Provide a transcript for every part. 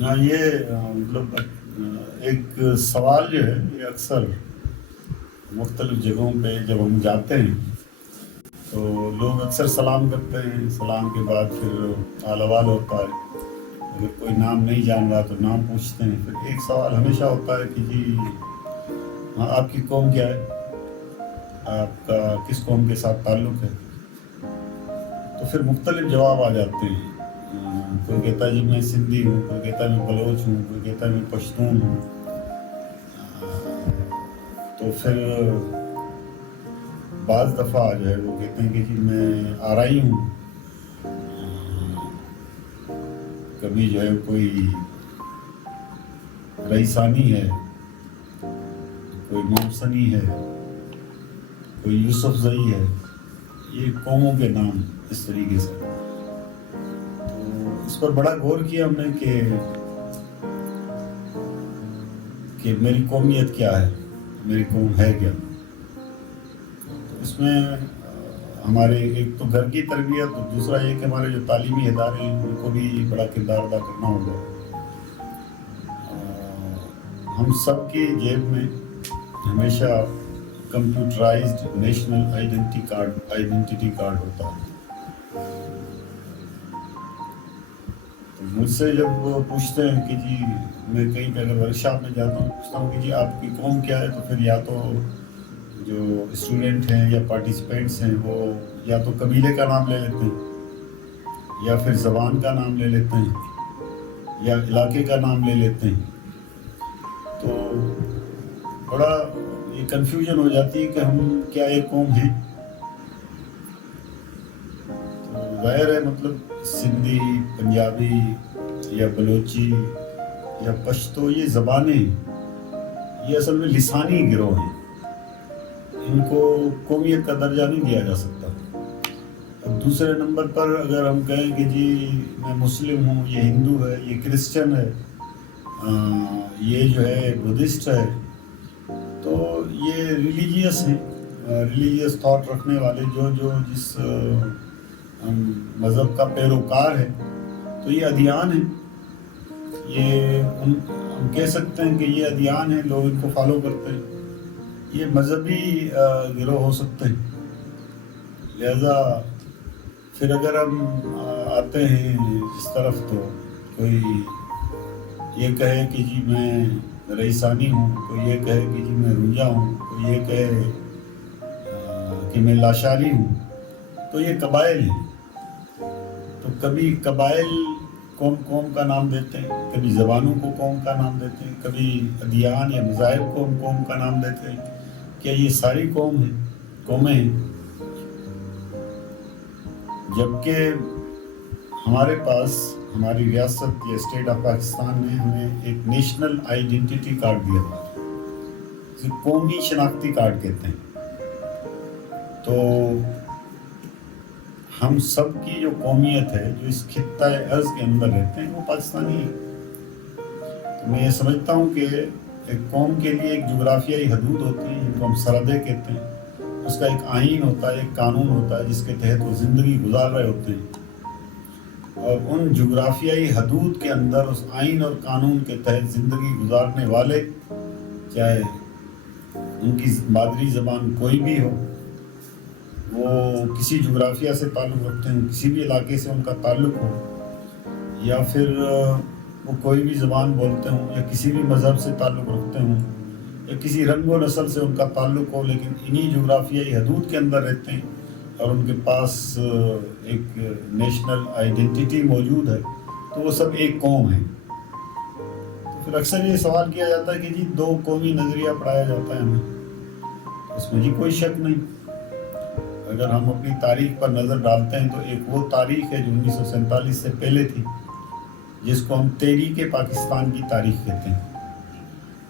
ہاں یہ مطلب ایک سوال جو ہے یہ اکثر مختلف جگہوں پہ جب ہم جاتے ہیں تو لوگ اکثر سلام کرتے ہیں، سلام کے بعد پھر حال احوال ہوتا ہے، اگر کوئی نام نہیں جان رہا تو نام پوچھتے ہیں، پھر ایک سوال ہمیشہ ہوتا ہے کہ جی ہاں آپ کی قوم کیا ہے، آپ کا کس قوم کے ساتھ تعلق ہے؟ تو پھر مختلف جواب آ جاتے ہیں، کوئی کہتا ہے جی میں سندھی ہوں، کوئی کہتا ہے میں بلوچ ہوں، کوئی کہتا ہے میں پشتون ہوں. تو پھر بعض دفعہ جو ہے وہ کہتے ہیں کہ جی میں آرائی ہوں. کبھی جو ہے کوئی رئیسانی ہے، کوئی محسنی ہے، کوئی یوسف زئی ہے. یہ قوموں کے نام اس طریقے سے. تو اس پر بڑا غور کیا ہم نے کہ میری قومیت کیا ہے، میری قوم ہے کیا. اس میں ہمارے ایک تو گھر کی تربیت، اور دوسرا یہ کہ ہمارے جو تعلیمی ادارے ہیں ان کو بھی بڑا کردار ادا کرنا ہوگا. ہم سب کی جیب میں ہمیشہ کمپیوٹرائزڈ نیشنل آئیڈینٹی کارڈ ہوتا ہے. تو مجھ سے جب وہ پوچھتے ہیں کہ جی میں کہیں پہ اگر ورکشاپ میں جاتا ہوں پوچھتا ہوں کہ جی آپ کی قوم کیا ہے، تو پھر یا تو جو اسٹوڈنٹ ہیں یا پارٹیسپینٹس ہیں وہ یا تو قبیلے کا نام لے لیتے ہیں، یا پھر زبان کا نام لے لیتے ہیں، یا علاقے کا نام لے لیتے ہیں. تو بڑا یہ کنفیوژن ہو جاتی ہے کہ ہم کیا ایک قوم ہیں. تو ظاہر ہے مطلب سندھی، پنجابی یا بلوچی یا پشتو، یہ زبانیں یہ اصل میں لسانی گروہ ہیں، ان کو قومیت کا درجہ نہیں دیا جا سکتا. اب دوسرے نمبر پر اگر ہم کہیں کہ جی میں مسلم ہوں، یہ ہندو ہے، یہ کرسچن ہے، یہ جو ہے بدھسٹ ہے، تو یہ ریلیجیس ہیں، ریلیجیس تھاٹ رکھنے والے جو جس مذہب کا پیروکار ہے. تو یہ ادیان ہیں، یہ ہم کہہ سکتے ہیں کہ یہ ادیان ہیں، لوگ ان کو فالو کرتے ہیں. یہ مذہبی گروہ ہو سکتے ہیں. لہذا پھر اگر ہم آتے ہیں اس طرف تو کوئی یہ کہے کہ جی میں رئیسانی ہوں، کوئی یہ کہے کہ جی میں رنجا ہوں، کوئی یہ کہے کہ میں لاشاری ہوں. تو یہ قبائل ہیں. تو کبھی قبائل قوم کا نام دیتے ہیں، کبھی زبانوں کو قوم کا نام دیتے ہیں، کبھی ادیان یا مذاہب کو ہم قوم کا نام دیتے ہیں. کیا یہ ساری قومیں ہیں؟ جبکہ ہمارے پاس ہماری ریاست یا اسٹیٹ آف پاکستان نے ہمیں ایک نیشنل آئیڈینٹی کارڈ دیا تھا، جسے قومی شناختی کارڈ کہتے ہیں. تو ہم سب کی جو قومیت ہے، جو اس خطہ ارض کے اندر رہتے ہیں، وہ پاکستانی ہیں. تو میں یہ سمجھتا ہوں کہ ایک قوم کے لیے ایک جغرافیائی حدود ہوتی ہیں جن کو ہم سرحدیں کہتے ہیں. اس کا ایک آئین ہوتا ہے، ایک قانون ہوتا ہے جس کے تحت وہ زندگی گزار رہے ہوتے ہیں. اور ان جغرافیائی حدود کے اندر اس آئین اور قانون کے تحت زندگی گزارنے والے، چاہے ان کی مادری زبان کوئی بھی ہو، وہ کسی جغرافیہ سے تعلق رکھتے ہیں، کسی بھی علاقے سے ان کا تعلق ہو، یا پھر وہ کوئی بھی زبان بولتے ہوں، یا کسی بھی مذہب سے تعلق رکھتے ہوں، یا کسی رنگ و نسل سے ان کا تعلق ہو، لیکن انہی جغرافیائی حدود کے اندر رہتے ہیں اور ان کے پاس ایک نیشنل آئیڈینٹی موجود ہے، تو وہ سب ایک قوم ہے. تو پھر اکثر یہ سوال کیا جاتا ہے کہ جی دو قومی نظریہ پڑھایا جاتا ہے ہمیں. اس میں جی کوئی شک نہیں. اگر ہم اپنی تاریخ پر نظر ڈالتے ہیں تو ایک وہ تاریخ ہے جو 1947 سے پہلے تھی، جس کو ہم تحریک پاکستان کی تاریخ کہتے ہیں.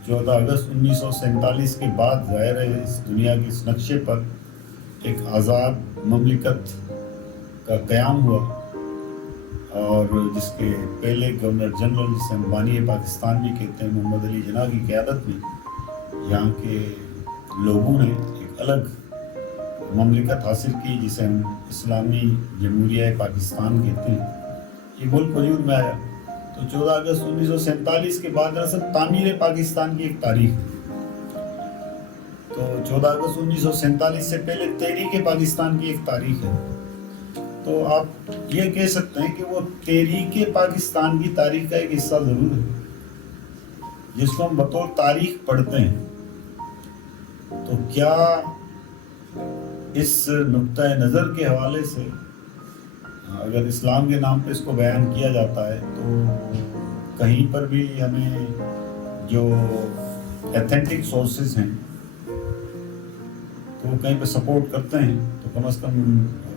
14 اگست 1947 کے بعد ظاہر ہے اس دنیا کے اس نقشے پر ایک آزاد مملکت کا قیام ہوا، اور جس کے پہلے گورنر جنرل، جسے ہم بانی پاکستان بھی کہتے ہیں، محمد علی جناح کی قیادت میں یہاں کے لوگوں نے ایک الگ مملکت حاصل کی، جسے ہم اسلامی جمہوریہ پاکستان کہتے ہیں. یہ ملک وجود میں آیا. تو 14 اگست 1947 کے بعد دراصل تعمیر پاکستان کی ایک تاریخ ہے. تو 14 اگست 1947 سے پہلے تحریک پاکستان کی ایک تاریخ ہے. تو آپ یہ کہہ سکتے ہیں کہ وہ تحریک پاکستان کی تاریخ کا ایک حصہ ضرور ہے جس کو ہم بطور تاریخ پڑھتے ہیں. تو کیا اس نقطۂ نظر کے حوالے سے اگر اسلام کے نام پہ اس کو بیان کیا جاتا ہے تو کہیں پر بھی ہمیں جو ایتھینٹک سورسز ہیں تو وہ کہیں پہ سپورٹ کرتے ہیں، تو کم از کم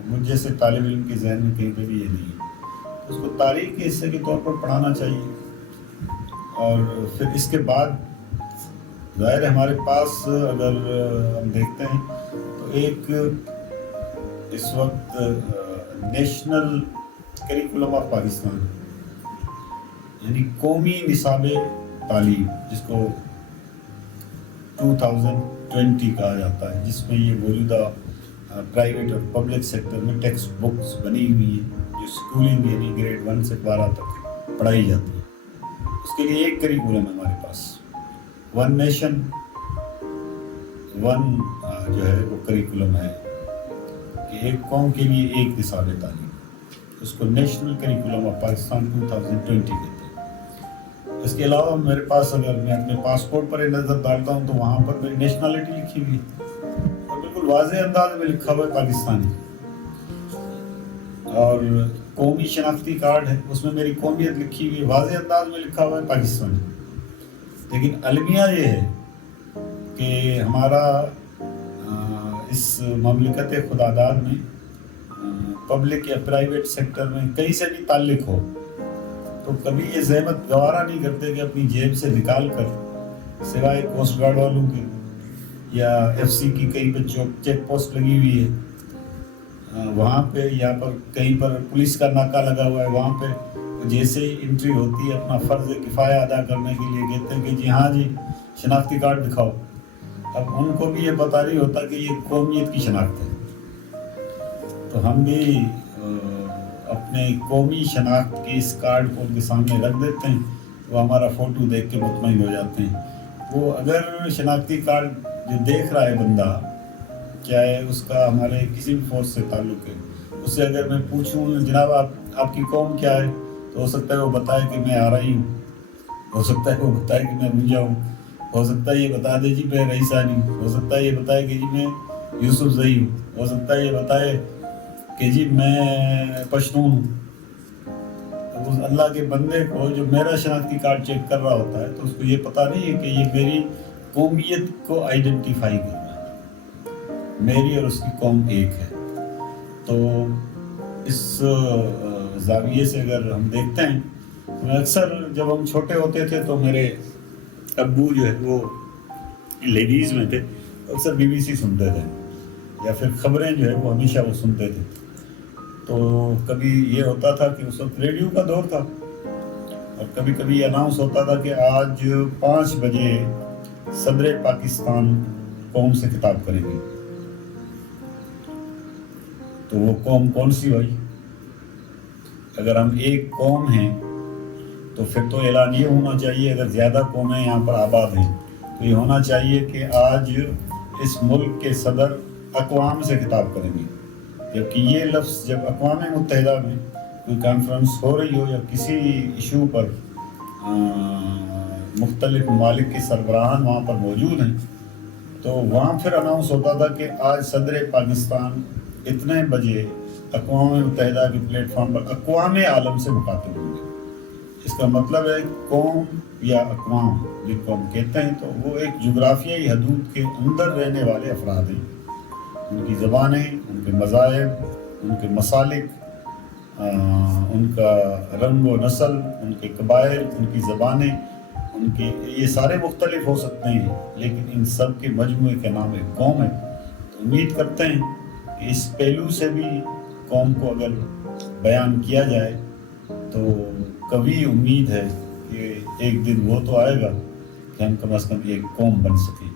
مجھ جیسے طالب علم کے ذہن میں کہیں پہ بھی یہ نہیں ہے. اس کو تاریخ کے حصے کے طور پر پڑھانا چاہیے. اور پھر اس کے بعد ظاہر ہے ہمارے پاس اگر ہم دیکھتے ہیں تو ایک اس وقت نیشنل کریکولم آف پاکستان یعنی قومی نصاب تعلیم جس کو 2020 کہا جاتا ہے، جس میں یہ موجودہ پرائیویٹ اور پبلک سیکٹر میں ٹیکسٹ بکس بنی ہوئی ہیں جو اسکولنگ یعنی گریڈ 1 سے 12 تک پڑھائی جاتی ہے. اس کے لیے ایک کریکولم ہے ہمارے پاس، ون نیشن ون جو ہے وہ کریکولم ہے کہ ایک قوم کے لیے ایک نصاب تعلیم. اس کو نیشنل کریکولم آف پاکستان 2020 کہتے ہیں. اس کے علاوہ میرے پاس اگر میں اپنے پاسپورٹ پر نظر ڈالتا ہوں تو وہاں پر میری نیشنلٹی لکھی ہوئی ہے اور بالکل واضح انداز میں لکھا ہوا ہے پاکستانی. اور قومی شناختی کارڈ ہے، اس میں میری قومیت لکھی ہوئی ہے، واضح انداز میں لکھا ہوا ہے پاکستانی. لیکن المیہ یہ ہے کہ ہمارا اس مملکت خداداد میں پبلک یا پرائیویٹ سیکٹر میں کہیں سے بھی تعلق ہو تو کبھی یہ زحمت گوارا نہیں کرتے کہ اپنی جیب سے نکال کر سوائے کوسٹ گارڈ والوں کے یا ایف سی کی کئی پہ چیک پوسٹ لگی ہوئی ہے وہاں پہ یا پر کہیں پر پولیس کا ناکہ لگا ہوا ہے وہاں پہ جیسے ہی انٹری ہوتی ہے اپنا فرض کفایہ ادا کرنے کے لیے کہتے ہیں کہ جی ہاں جی شناختی کارڈ دکھاؤ. اب ان کو بھی یہ پتہ نہیں ہوتا کہ یہ قومیت کی شناخت ہے. تو ہم بھی اپنے قومی شناخت کے اس کارڈ کو ان کے سامنے رکھ دیتے ہیں، وہ ہمارا فوٹو دیکھ کے مطمئن ہو جاتے ہیں. وہ اگر شناختی کارڈ جو دیکھ رہا ہے بندہ چاہے اس کا ہمارے کسی بھی فورس سے تعلق ہے، اس سے اگر میں پوچھوں جناب آپ کی قوم کیا ہے تو ہو سکتا ہے وہ بتائے کہ میں آرائی ہوں، ہو سکتا ہے وہ بتائے کہ میں رنجا ہوں، ہو سکتا ہے یہ بتا دے جی میں رئیسانی ہوں، ہو سکتا ہے یہ بتائے کہ جی میں یوسف زئی ہوں، ہو سکتا ہے یہ بتائے کہ جی میں پشتون ہوں. اب اس اللہ کے بندے کو جو میرا شناختی کارڈ چیک کر رہا ہوتا ہے تو اس کو یہ پتہ نہیں ہے کہ یہ میری قومیت کو آئیڈینٹیفائی کرنا ہے، میری اور اس کی قوم ایک ہے. تو اس زاویے سے اگر ہم دیکھتے ہیں تو اکثر جب ہم چھوٹے ہوتے تھے تو میرے ابو جو ہے وہ لیڈیز میں تھے، اکثر بی بی سی سنتے تھے یا پھر خبریں جو ہے وہ ہمیشہ وہ سنتے تھے. تو کبھی یہ ہوتا تھا کہ اس وقت ریڈیو کا دور تھا اور کبھی کبھی اناؤنس ہوتا تھا کہ آج 5 بجے صدر پاکستان قوم سے خطاب کریں گے. تو وہ قوم کون سی ہوئی؟ اگر ہم ایک قوم ہیں تو پھر تو اعلان یہ ہونا چاہیے، اگر زیادہ قومیں یہاں پر آباد ہیں تو یہ ہونا چاہیے کہ آج اس ملک کے صدر اقوام سے خطاب کریں گے. جبکہ یہ لفظ جب اقوام متحدہ میں کوئی کانفرنس ہو رہی ہو یا کسی ایشو پر مختلف ممالک کے سربراہان وہاں پر موجود ہیں تو وہاں پھر اناؤنس ہوتا تھا کہ آج صدر پاکستان اتنے بجے اقوام متحدہ کے پلیٹ فارم پر اقوام عالم سے مخاطب ہوں گے. اس کا مطلب ہے قوم یا اقوام جن کو ہم کہتے ہیں تو وہ ایک جغرافیائی حدود کے اندر رہنے والے افراد ہیں. ان کی زبانیں، ان کے مذاہب، ان کے مسالک، ان کا رنگ و نسل، ان کے قبائل، ان کی زبانیں، ان کے یہ سارے مختلف ہو سکتے ہیں لیکن ان سب کے مجموعے کا نام ایک قوم ہے. تو امید کرتے ہیں کہ اس پہلو سے بھی قوم کو اگر بیان کیا جائے تو کبھی امید ہے کہ ایک دن وہ تو آئے گا کہ ہم کم از کم ایک قوم بن سکیں.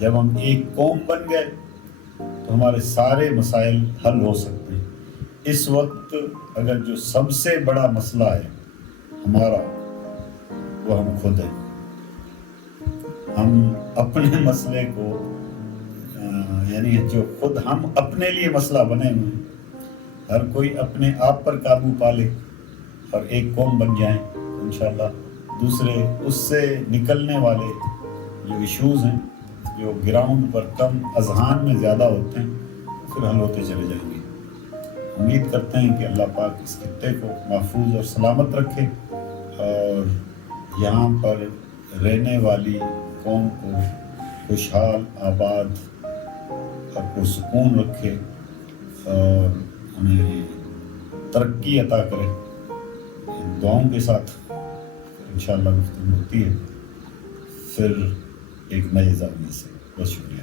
جب ہم ایک قوم بن گئے تو ہمارے سارے مسائل حل ہو سکتے ہیں. اس وقت اگر جو سب سے بڑا مسئلہ ہے ہمارا وہ ہم خود ہیں. ہم اپنے مسئلے کو یعنی جو خود ہم اپنے لیے مسئلہ بنے ہوئے ہیں, ہر کوئی اپنے آپ پر قابو پا لے اور ایک قوم بن جائیں, انشاءاللہ دوسرے اس سے نکلنے والے جو ایشوز ہیں جو گراؤنڈ پر کم اذہان میں زیادہ ہوتے ہیں پھر حل ہوتے چلے جائیں گے. امید کرتے ہیں کہ اللہ پاک اس خطے کو محفوظ اور سلامت رکھے اور یہاں پر رہنے والی قوم کو خوشحال, آباد اور پرسکون رکھے اور انہیں ترقی عطا کرے. ان دعاؤں کے ساتھ انشاءاللہ گفتگو ہوتی ہے پھر ایک نئے زاویے سے. بہت شکریہ.